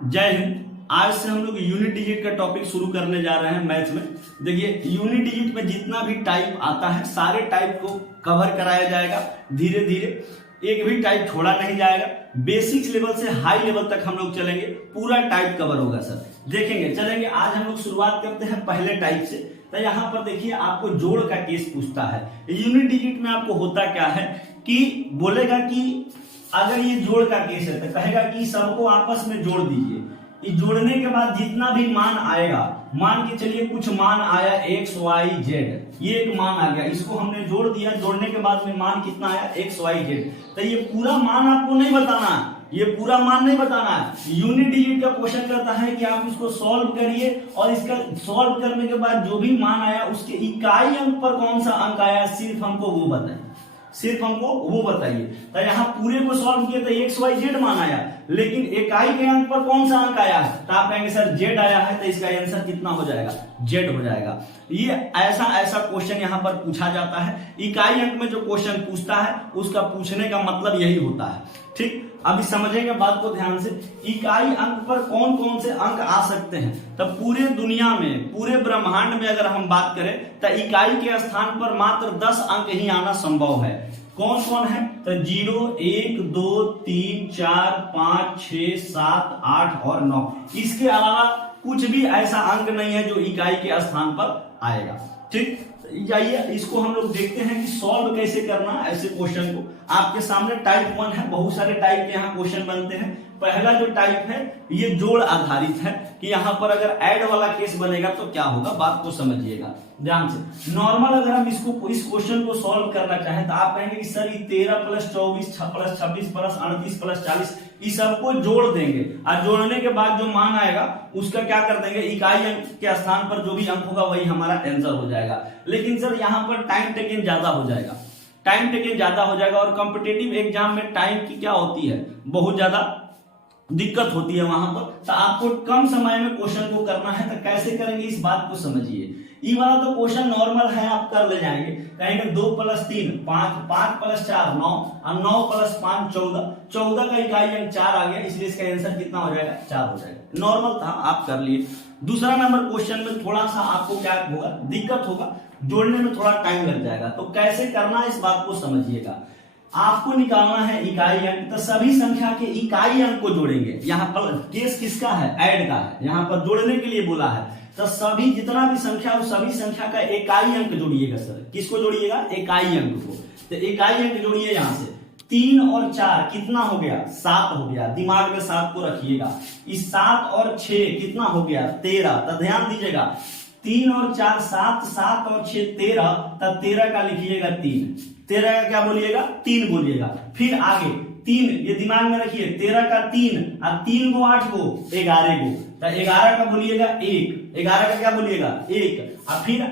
जय हिंद। आज से हम लोग यूनिट डिजिट का टॉपिक शुरू करने जा रहे हैं मैथ में। देखिए यूनिट डिजिट में जितना भी टाइप आता है सारे टाइप को कवर कराया जाएगा धीरे धीरे, एक भी टाइप छोड़ा नहीं जाएगा। बेसिक्स लेवल से हाई लेवल तक हम लोग चलेंगे, पूरा टाइप कवर होगा सर। देखेंगे चलेंगे। आज हम लोग शुरुआत करते हैं पहले टाइप से। तो यहाँ पर देखिए आपको जोड़ का केस पूछता है। यूनिट डिजिट में आपको होता क्या है कि बोलेगा कि अगर ये जोड़ का केस है तो कहेगा कि सबको आपस में जोड़ दीजिए। ये जोड़ने के बाद जितना भी मान आएगा, मान के चलिए कुछ मान आया x y z, ये एक मान आ गया, इसको हमने जोड़ दिया। जोड़ने के बाद में मान कितना आया x y z। तो ये पूरा मान आपको नहीं बताना है, ये पूरा मान नहीं बताना है। यूनिट डिजिट का क्वेश्चन करता है कि आप इसको सॉल्व करिए और इसका सॉल्व करने के बाद जो भी मान आया उसके इकाई अंक पर कौन सा अंक आया सिर्फ हमको वो बताइए, सिर्फ हमको वो बताइए। तो यहाँ पूरे को सॉल्व किया तो एक्स वाई जेड मान आया, लेकिन इकाई के अंक पर कौन सा अंक आया है तो आप कहेंगे सर जेड आया है, तो इसका आंसर कितना हो जाएगा, जेड हो जाएगा। ये ऐसा क्वेश्चन यहाँ पर पूछा जाता है। इकाई अंक में जो क्वेश्चन पूछता है उसका पूछने का मतलब यही होता है। ठीक, अभी समझेंगे बात को ध्यान से। इकाई अंक पर कौन कौन से अंक आ सकते हैं, तब पूरे दुनिया में, पूरे ब्रह्मांड में अगर हम बात करें तो इकाई के स्थान पर मात्र 10 अंक ही आना संभव है। कौन कौन है तो 0, 1, 2, 3, 4, 5, 6, 7, 8 और 9। इसके अलावा कुछ भी ऐसा अंक नहीं है जो इकाई के स्थान पर आएगा। ठीक, जाइए इसको हम लोग देखते हैं कि सॉल्व कैसे करना है ऐसे क्वेश्चन को। आपके सामने टाइप 1 है, बहुत सारे टाइप के यहाँ क्वेश्चन बनते हैं। पहला जो टाइप है ये जोड़ आधारित है कि यहाँ पर अगर ऐड वाला केस बनेगा तो क्या होगा, बात को समझिएगा ध्यान से। नॉर्मल अगर हम इस क्वेश्चन को सॉल्व करना चाहें तो आप कहेंगे कि सर ये 13 + 24 + 26 + 38 + 40 इस सबको जोड़ देंगे और जोड़ने के बाद जो मान आएगा उसका क्या कर देंगे, इकाई अंक के स्थान पर जो भी अंक होगा वही हमारा आंसर हो जाएगा। लेकिन सर यहाँ पर टाइम टेकन ज्यादा हो जाएगा, टाइम टेकन ज्यादा हो जाएगा और कॉम्पिटिटिव एग्जाम में टाइम की क्या होती है, बहुत ज्यादा दिक्कत होती है वहां पर। तो आपको कम समय में क्वेश्चन को करना है, तो कैसे करेंगे इस बात को समझिए। ये वाला तो क्वेश्चन नॉर्मल है, आप कर ले जाएंगे। कहेंगे 2 + 3 5, 5 + 4 9 और 9 + 5 14, 14 का इकाई अंक 4 आ गया, इसलिए इसका आंसर कितना हो जाएगा, 4 हो जाएगा। नॉर्मल था, आप कर लिए। दूसरा नंबर क्वेश्चन में थोड़ा सा आपको क्या होगा, दिक्कत होगा, जोड़ने में थोड़ा टाइम लग जाएगा। तो कैसे करना है इस बात को समझिएगा। आपको निकालना है इकाई अंक, तो सभी संख्या के इकाई अंक को जोड़ेंगे। यहाँ पर केस किसका है, ऐड का है, यहाँ पर जोड़ने के लिए बोला है। तो सभी जितना भी संख्या हो सभी संख्या का इकाई अंक जोड़िएगा सर। किसको जोड़िएगा, इकाई अंक को। तो इकाई अंक जोड़िए यहाँ से। 3 और 4 कितना हो गया, 7 हो गया। दिमाग में 7 को रखिएगा। इस 7 और 6 कितना हो गया, 13। तो ध्यान दीजिएगा 3 और 4 7, 7 और 6 13, तब 13 का लिखिएगा 3। 13 का क्या बोलिएगा, 3 बोलिएगा। फिर आगे 3, ये दिमाग में रखिए, 13 का 3 और 3 को 8 को 11 को, तो 11 का बोलिएगा 1। 11 का क्या बोलिएगा, 1। और फिर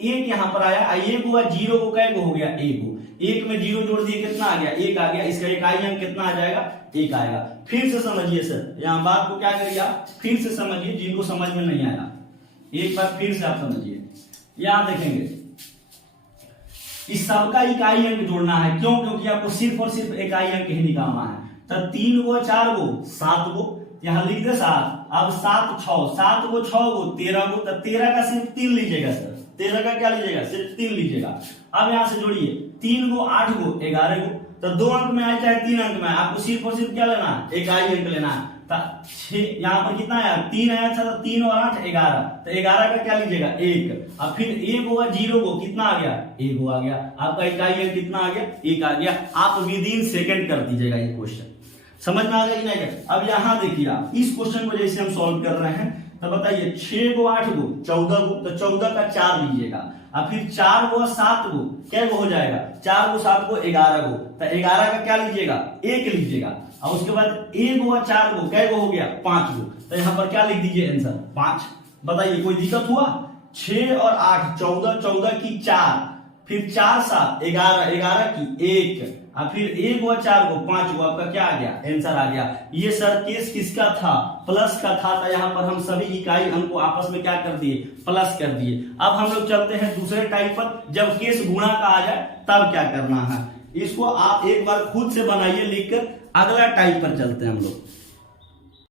1 यहाँ पर आया, 1 हुआ, 0 को कै को हो गया, 1 को। 1 में 0 जोड़ दिए कितना आ गया, 1 आ गया। इसका इकाई अंक कितना आ जाएगा, 1 आएगा। फिर से समझिए सर, यहाँ बात को क्या करिए आप, फिर से समझिए, जिनको समझ में नहीं आया एक बार फिर से आप समझिए। यहां देखेंगे इस सबका इकाई अंक जोड़ना है। क्यों, क्योंकि आपको सिर्फ और सिर्फ इकाई अंक ही निकालना है। तो 3 को 4 को 7 को, यहां लिख दे 7। अब 7 6, 7 को 6 को 13 को, तो 13 का सिर्फ 3 लीजिएगा सर। 13 का क्या लीजिएगा, सिर्फ 3 लीजिएगा। अब यहां से जोड़िए 3 को 8 को 11 को, तो 2 अंक में आए चाहे 3 अंक में, आपको सिर्फ और सिर्फ क्या लेना है, इकाई अंक लेना है। यहाँ पर कितना आया, 3 आया था, तो 3 और 8 11, तो 11 का क्या लीजिएगा, 1। अब फिर 1 हुआ, 0 को कितना आ गया, 1 आ गया। आपका इकाई अंक कितना आ गया, 1 आ गया। आप विदिन सेकंड कर दीजिएगा ये क्वेश्चन। समझ में आ गया कि नहीं। अब यहाँ देखिए आप इस क्वेश्चन को जैसे हम सॉल्व कर रहे हैं, तो बताइए 6 को 8 को 14 को, तो 14 का 4 लीजिएगा। अब फिर 4 को 7 को क्या हो जाएगा, 4 को 7 को 11 को, तो 11 का क्या लीजिएगा, 1 लीजिएगा। और उसके बाद 1 हुआ, 4 को कै को हो गया, 5 को, तो यहाँ पर क्या लिख दीजिए आंसर, 5। बताइए कोई दिक्कत हुआ। 6 और 8 14, 14 की 4, फिर 4 7 11, 11 की 1, और फिर 1 हुआ, 4 को 5 को, आपका क्या आ गया, आंसर आ गया। ये सर केस किसका था, प्लस का था। तो यहाँ पर हम सभी इकाई अंक को आपस में क्या कर दिए, प्लस कर दिए। अब हम लोग चलते हैं दूसरे टाइप पर। जब केस गुणा का आ जाए तब क्या करना है, इसको आप एक बार खुद से बनाइए लिखकर। अगला टाइप पर चलते हैं हम लोग।